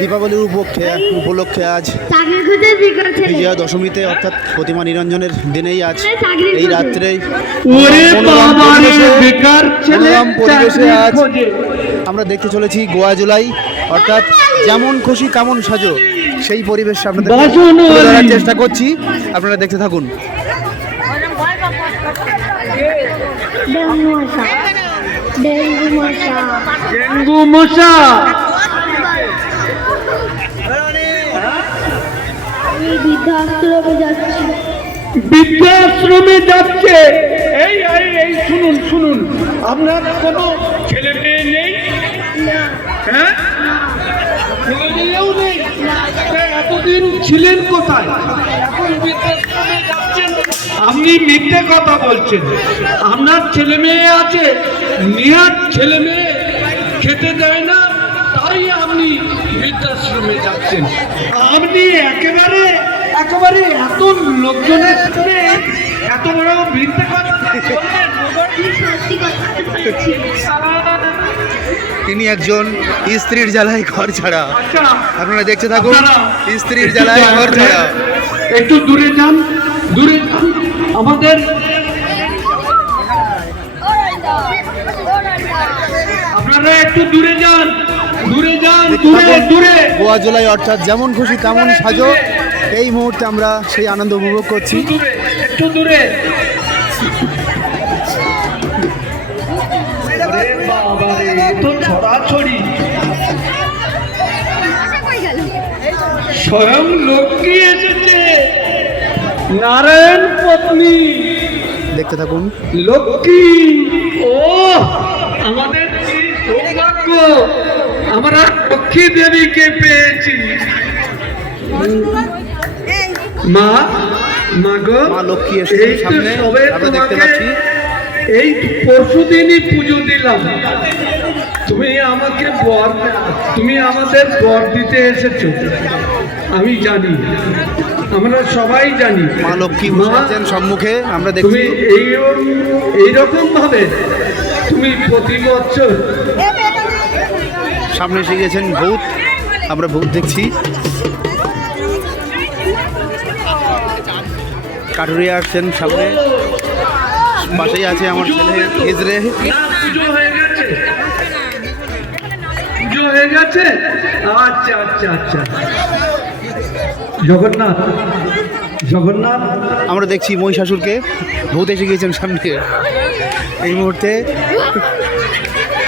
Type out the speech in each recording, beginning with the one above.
দীপাবলির উপলক্ষে উপলক্ষে আজ বিজয়া দশমীতে অর্থাৎ প্রতিমা নিরঞ্জনের দিনেই আজ এই রাত্রেই পরিবেশে- আজ আমরা দেখতে চলেছি গোয়া জুলাই অর্থাৎ যেমন খুশি কেমন সাজো সেই পরিবেশ আপনাদের ধরার চেষ্টা করছি। আপনারা দেখতে থাকুন। ডেঙ্গু মশা। ডেঙ্গু মশা। বৃদ্ধাশ্রমে যাচ্ছি। বৃদ্ধাশ্রমে যাচ্ছে। এই এই এই শুনুন শুনুন। আপনার কোনো ছেলে মেয়ে নেই? হ্যাঁ? ছেলে মেয়েও নেই? এতদিন ছিলেন কোথায়? এখন বৃদ্ধাশ্রমে যাচ্ছেন। আপনি মিথ্যে কথা বলছেন। আপনার ছেলে মেয়ে আছে নিহার ছেলে মেয়ে খেতে দেয় না তাই আপনি বৃদ্ধাশ্রমে যাচ্ছেন। আপনি একেবারে একেবারে এত লোকজনের সামনে এত বড় বলছি তিনি একজন স্ত্রীর জ্বালায় ঘর ছাড়া। আচ্ছা। আপনারা দেখতে থাকুন স্ত্রীর জ্বালায় ঘর ছাড়া। একটু দূরে যান দূরে আমাদের আপনারা একটু দূরে যান দূরে যান দূরে দূরে। গোয়া জুলাই অর্থাৎ যেমন খুশি তেমন সাজো। এই মুহূর্তে আমরা সেই আনন্দ উপভোগ করছি। একটু দূরে ছড়াছড়ি স্বয়ং লক্ষ্মী এসেছে। নারায়ণ পত্নী। দেখতে থাকুন। লক্ষ্মী ও আমাদের সৌভাগ্য। আমরা লক্ষ্মী দেবীকে পেয়েছি। মা মা গো মা লক্ষ্মী তো সামনে, আমরা দেখতে পাচ্ছি। এই পরশু দিনই পুজো দিলাম। তুমি আমাকে বর তুমি আমাদের বর দিতে এসেছ। আমি জানি আমরা সবাই জানি। মা লক্ষ্মী আছেন সম্মুখে আমরা তুমি দেখছি এই এইরকম ভাবে তুমি প্রতি বছর সামনে এসে গেছেন ভূত আমরা ভূত দেখছি। কাঠুরিয়া আসছেন সামনে। পাশেই আছে আমার ছেলে হিজরে পুজো হয়ে গেছে। আচ্ছা আচ্ছা আচ্ছা। জগন্নাথ জগন্নাথ। আমরা দেখছি মহিষাসুরকে। ভূত এসে গিয়েছেন সামনে। এই মুহূর্তে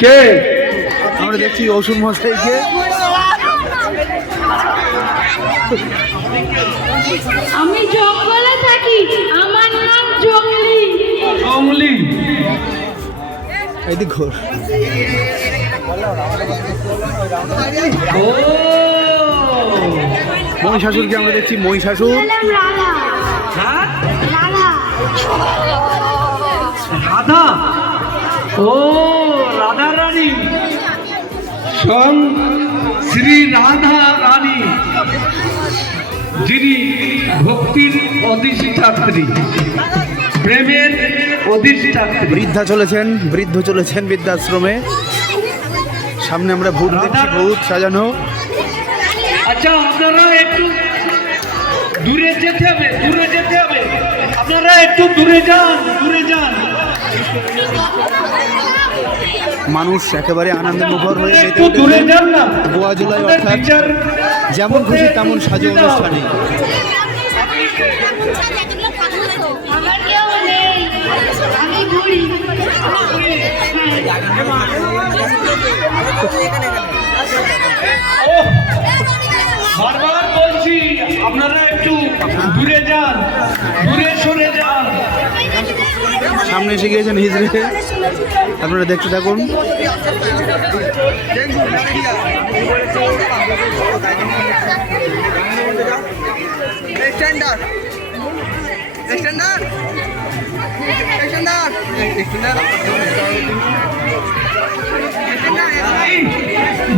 কে? আমরা দেখছি অসুর মশাইকে। আমি জঙ্গলে আমার নাম ঘোর। ও। মহিষাসুরকে আমরা দেখছি মহিষাসুর। রাধা। হ্যাঁ? রাধা। ও রাধা রানী। সং শ্রী রাধা রানী। যিনি ভক্তির অধিষ্ঠাত্রী প্রেমের অধিষ্ঠাত্রী। বৃদ্ধা চলেছেন বৃদ্ধ চলেছেন বৃদ্ধাশ্রমে। সামনে আমরা ভূত দেখছি ভূত সাজানো। আচ্ছা আপনারা একটু দূরে যেতে হবে দূরে যেতে হবে। আপনারা একটু দূরে যান। মানুষ একেবারে আনন্দে মুখর হয়ে গোয়া জুলাই অর্থাৎ যেমন খুশি তেমন সাজো। অনুষ্ঠানে। বারবার বলছি আপনারা একটু দূরে যান দূরে সরে যান। সামনে এসে গিয়েছেন হিজড়ে আপনারা দেখতে থাকুন।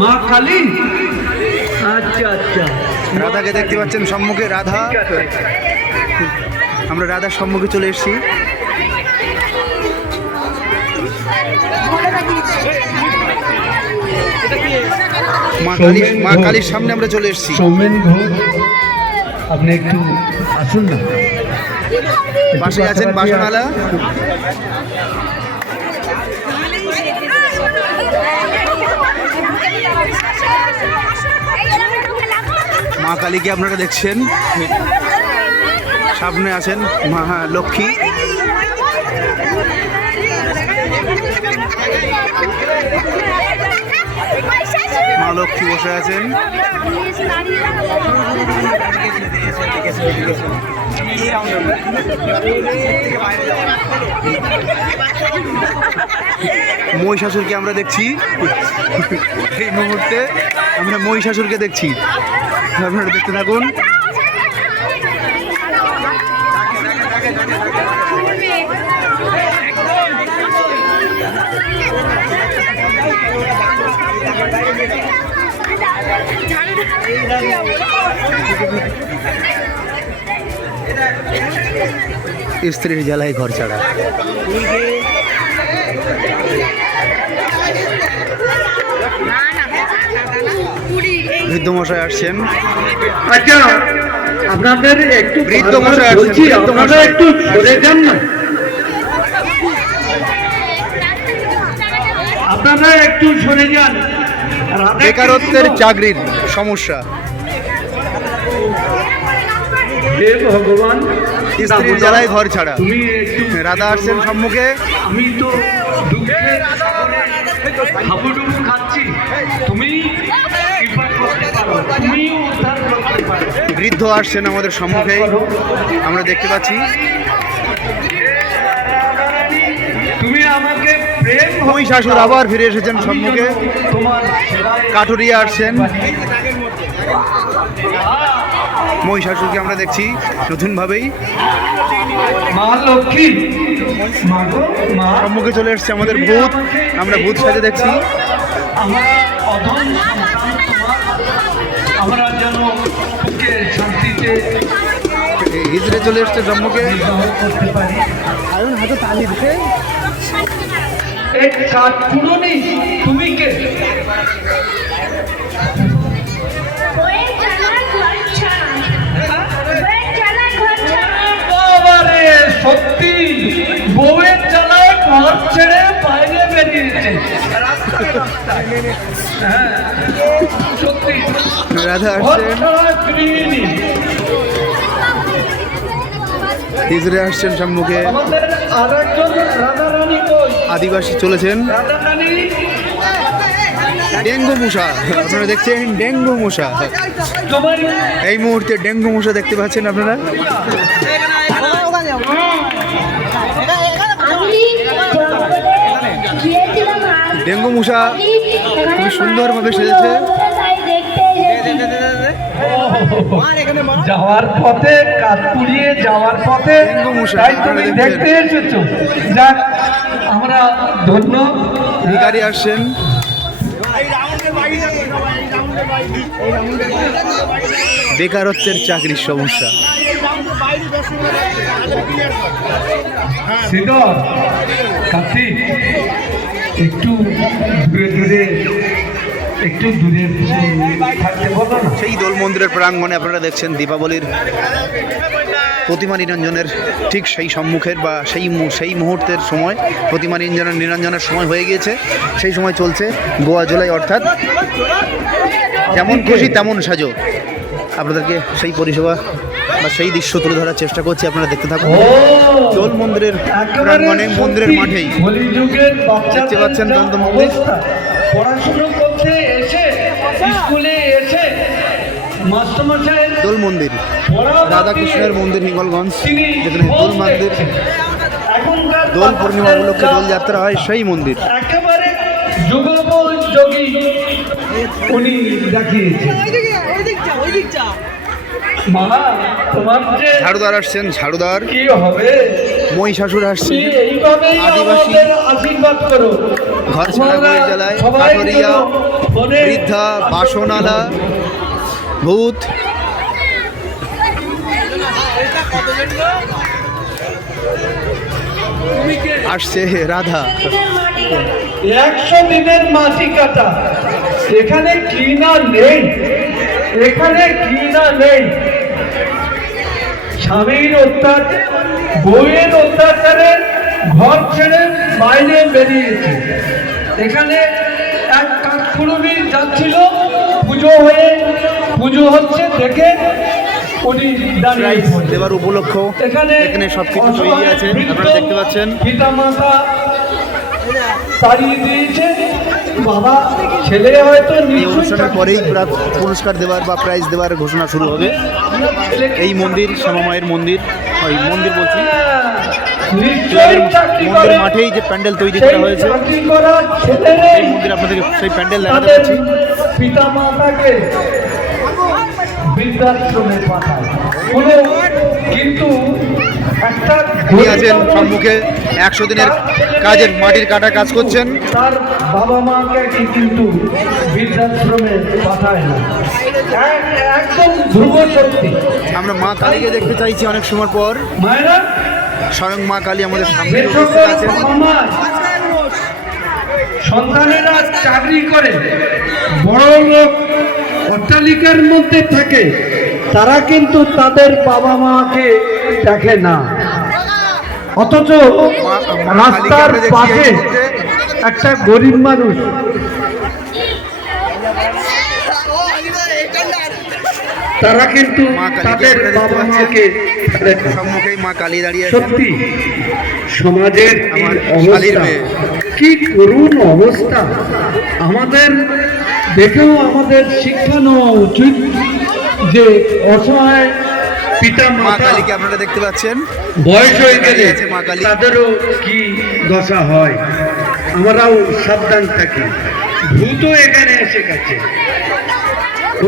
মা কালী আচ্ছা আচ্ছা। রাধাকে দেখতে পাচ্ছেন সম্মুখে রাধা। আমরা রাধার সম্মুখে চলে এসেছি। মা কালী মা কালীর সামনে আমরা চলে এসেছি। সৌমেন ঘোষ আপনি একটু আসুন না। পাশে আছেন বাসনালা। মা কালীকে আপনারা দেখছেন। সামনে আছেন মা লক্ষ্মী। মা লক্ষ্মী বসে আছেন। মহিষাসুরকে আমরা দেখছি। এই মুহূর্তে আমরা মহিষাসুরকে দেখছি। আপনারা দেখতে থাকুন। স্ত্রীর জ্বালায় ঘর ছাড়া। বৃদ্ধ মশাই আসছেন। আচ্ছা আপনাদের একটু বৃদ্ধ মশাই আসছেন, আপনারা একটু সরে যান না। আপনারা একটু সরে যান। বেকারত্বের চাকরির। সমস্যা। হে ভগবান স্ত্রীর জ্বালায় ঘর ছাড়া। রাধা আসছেন সম্মুখে। আমি তো হাবুডুবু খাচ্ছি। তুমি বৃদ্ধ আসছেন আমাদের সম্মুখে। আমরা দেখতে পাচ্ছি। তুমি আমাকে প্রেম মহিষাসুর আবার ফিরে এসেছেন সম্মুখে। কাঠুরিয়া আসছেন। মহিষাসুরকে আমরা দেখছি নতুনভাবেই। সম্মুখে চলে এসেছে আমাদের ভূত। আমরা ভূত সাজে দেখছি। হিজড়ে চলে এসছে সম্মুখে। হাতে তালি দিতে। তুমি কে? সত্যি বউয়ের জ্বালায় ঘর ছেড়ে বাইরে বেরিয়েছে। হ্যাঁ, সত্যি। রাধা আসছেন। ছাড়া হিজড়ে আসছেন সম্মুখে। আদিবাসী চলেছেন। ডেঙ্গু মশা আপনারা দেখছেন ডেঙ্গু মশা এই মুহূর্তে ডেঙ্গু মশা দেখতে পাচ্ছেন আপনারা? ডেঙ্গু মশা খুবই সুন্দরভাবে সেজেছে। যাওয়ার পথে কাঠ পুড়িয়ে যাওয়ার পথে তাই তুমি দেখতে এসেছ। যাক আমরা ধন্য। ভিকারি আসছেন। বেকারত্বের চাকরির সমস্যা। একটু দূরে দূরে একটু দূরে সেই দোল মন্দিরের প্রাঙ্গণে আপনারা দেখছেন দীপাবলির প্রতিমা নিরঞ্জনের ঠিক সেই সম্মুখের বা সেই সেই মুহূর্তের সময়, প্রতিমা নিরঞ্জনের নিরঞ্জনের সময় হয়ে গিয়েছে, সেই সময় চলছে গোয়া জুলাই, অর্থাৎ যেমন খুশি তেমন সাজো। আপনাদেরকে সেই পরিষেবা বা সেই দৃশ্য তুলে ধরার চেষ্টা করছি আপনারা দেখতে থাকুন। দোল মন্দিরের প্রাঙ্গণে মন্দিরের মাঠেই। দেখতে পাচ্ছেন দন্ত মন্দির? পড়াশুনো করতে এসে স্কুলে এসে দোল মন্দির রাধাকৃষ্ণের মন্দির হিঙ্গলগঞ্জ যেখানে দোল মন্দির দোল পূর্ণিমা উপলক্ষে দোল যাত্রা হয় সেই মন্দির। একেবারে যুগোপযোগী। উনি দেখিয়েছেন। মা তোমার যে ঝাড়ুদার আসছেন ঝাড়ুদার। কি হবে? মহিষাসুর আসছে আদিবাসী। আমাদের আশীর্বাদ করো। ঘর ছাড়া আমরা বই জ্বালায় কাঠরিয়া বৃদ্ধা বাসনালা ভূত। আসছে রাধা। একশো দিনের মাটি কাটা। এখানে কি না নেই। এখানে কি না নেই। স্বামীর অত্যাচার বউয়ের অত্যাচারে ঘর ছেড়ে বাইরে বেরিয়েছে। এখানে এক কাঠকুড়ুমি যাচ্ছিল পুজো হয়ে পুজো হচ্ছে দেখে উনি দাঁড়িয়ে উপলক্ষ এখানে এখানে সব কিছু তৈরি আছে আপনারা দেখতে পাচ্ছেন। পিতা মাতা তাড়িয়ে দিয়েছে। বাবা ছেলে হয়তো এই অনুষ্ঠানের পরেই পুরস্কার দেওয়ার বা প্রাইজ দেওয়ার ঘোষণা শুরু হবে। এই মন্দির শ্যামামায়ের মন্দির ওই মন্দির বলছি। মন্দির মাঠেই যে প্যান্ডেল তৈরি করা হয়েছে এই মন্দির আপনাদেরকে সেই প্যান্ডেল দেখাতে পাচ্ছি। পিতা মাতাকে বৃদ্ধাশ্রমে পাঠায়। কিন্তু তিনি আছেন সম্মুখে একশো দিনের কাজের মাটির কাটা কাজ করছেন। বাবা মাকে কি কিন্তু বৃদ্ধাশ্রমে পাঠায় না। একদম ধ্রুব সত্যি আমরা মা কালীকে দেখতে চাইছি অনেক সময় পর। মায়েরা স্বয়ং মা কালী আমাদের সামনে সন্তানেরা চাকরি করে। বড় লোক অট্টালিকার মধ্যে থাকে। তারা কিন্তু তাদের বাবা মাকে দেখে না। অথচ রাস্তার পাশে একটা গরিব মানুষ। তারা কিন্তু তাদের বাবা মাকে মা কালী দাঁড়িয়ে সত্যি সমাজের আমার অবস্থা। কি করুণ অবস্থা। আমাদের দেখেও আমাদের শিক্ষা নেওয়া উচিত যে অসহায় পিতা মা কালীকে আপনারা দেখতে পাচ্ছেন। বয়স হয়ে গেলে মা কালী। তাদেরও কি দশা হয়? আমরাও সাবধান থাকি। ভূতও এখানে এসে গেছে।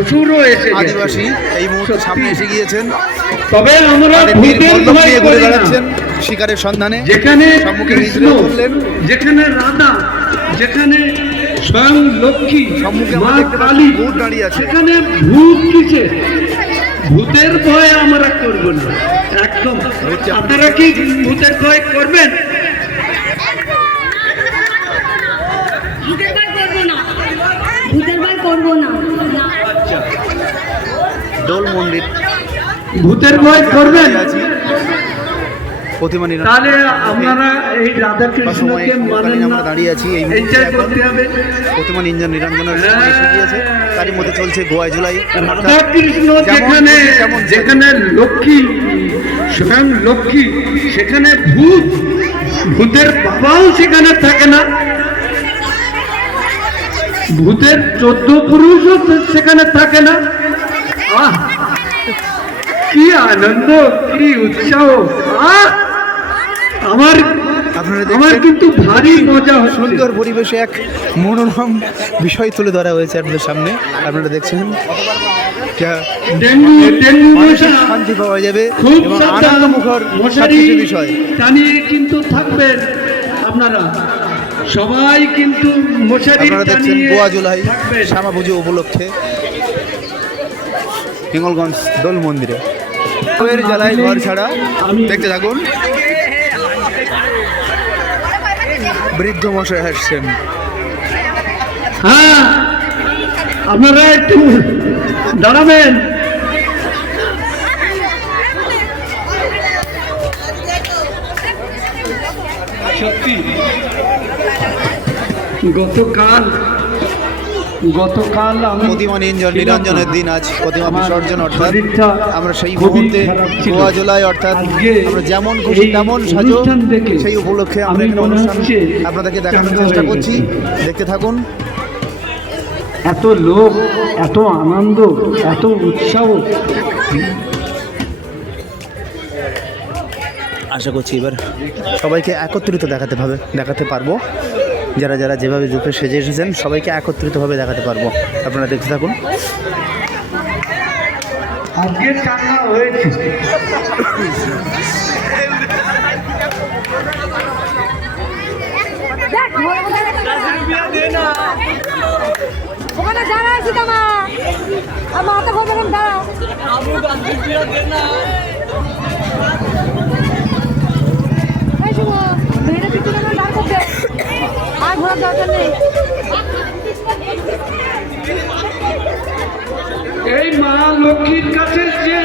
অসুরও এসে আদিবাসী এই মুহূর্তে সামনে এসে গিয়েছেন। তবে আমরা ভূতের ভয় করি না। শিকারের সন্ধানে। যেখানে সম্মুখে কৃষ্ণ যেখানে রাধা যেখানে স্বয়ং লক্ষ্মী সম্মুখে আমরা মা কালী ভূত দাঁড়িয়ে আছে। সেখানে ভূত কিসে? ভূতের ভয় আমরা করব না। একদম। আপনারা কি ভূতের ভয় করবেন ভূতের বার করব না ভূতের বার করব না। দোল মন্দির। ভূতের ভয় করবেন? প্রতিমা তাহলে আপনারা এই রাধা কৃষ্ণকে মানেন আমরা দাঁড়িয়ে আছি এই মুহূর্তে করতে হবে। প্রতিমা নিরঞ্জন নিরঞ্জনের সময় এসে গিয়েছে। তারই মধ্যে চলছে গোয়া জুলাই। রাধা কৃষ্ণ যেখানে। যেখানে লক্ষ্মী স্বয়ং লক্ষ্মী সেখানে ভূত। ভূতের বাবাও সেখানে থাকে না। ভূতের চোদ্দ পুরুষও সেখানে থাকে না। আহ কি আনন্দ কি উৎসাহ। আহ আমার আমার কিন্তু ভারী মজা সুন্দর পরিবেশে এক মনোরম বিষয় তুলে ধরা হয়েছে আপনাদের সামনে। আপনারা দেখছেন? শান্তি পাওয়া যাবে খুব আনন্দমুখর বিষয়। টানিয়ে কিন্তু থাকবেন আপনারা। সবাই কিন্তু আপনারা দেখছেন গোয়া জুলাই শ্যামা পুজো উপলক্ষে হিঙ্গলগঞ্জ দোল মন্দিরে। এর জ্বালায় ঘর ছাড়া। দেখতে থাকুন। বৃদ্ধ মশাই আসছেন হ্যাঁ আপনারা একটু দাঁড়াবেন। গতকাল গতকাল প্রতিমা নিরঞ্জন নিরঞ্জনের দিন আজ প্রতিমা বিসর্জন অর্থাৎ আমরা সেই মুহূর্তে গোয়া জুলাই অর্থাৎ আমরা যেমন খুশি তেমন সাজো। সেই উপলক্ষে আমরা আমি এখানে অনুষ্ঠান আপনাদেরকে দেখানোর চেষ্টা করছি। দেখতে থাকুন। এত লোক এত আনন্দ এত উৎসাহ। আশা করছি এবার সবাইকে একত্রিত দেখাতে পাবে দেখাতে পারব। যারা যারা যেভাবে রূপে সেজে এসেছেন সবাইকে একত্রিতভাবে দেখাতে পারব। আপনারা দেখতে থাকুন। আজকে চাঙ্গা হয়েছে। ওখানে দাঁড়া আছি হাতে খোঁজ দাঁড়া এই শুভ ঘোরার দরকার নেই এই মা লক্ষ্মীর কাছে যে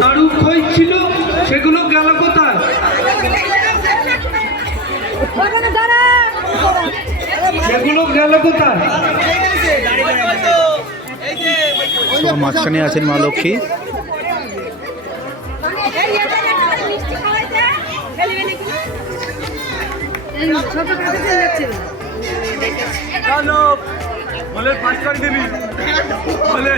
নাড়ু খই ছিল সেগুলো গেল কোথায়? সেগুলো গেল কোথায়? মাঝখানে আছেন মা লক্ষ্মী। ছোট কাছে চলে যাচ্ছে বলে পাঁচ দিবি বলে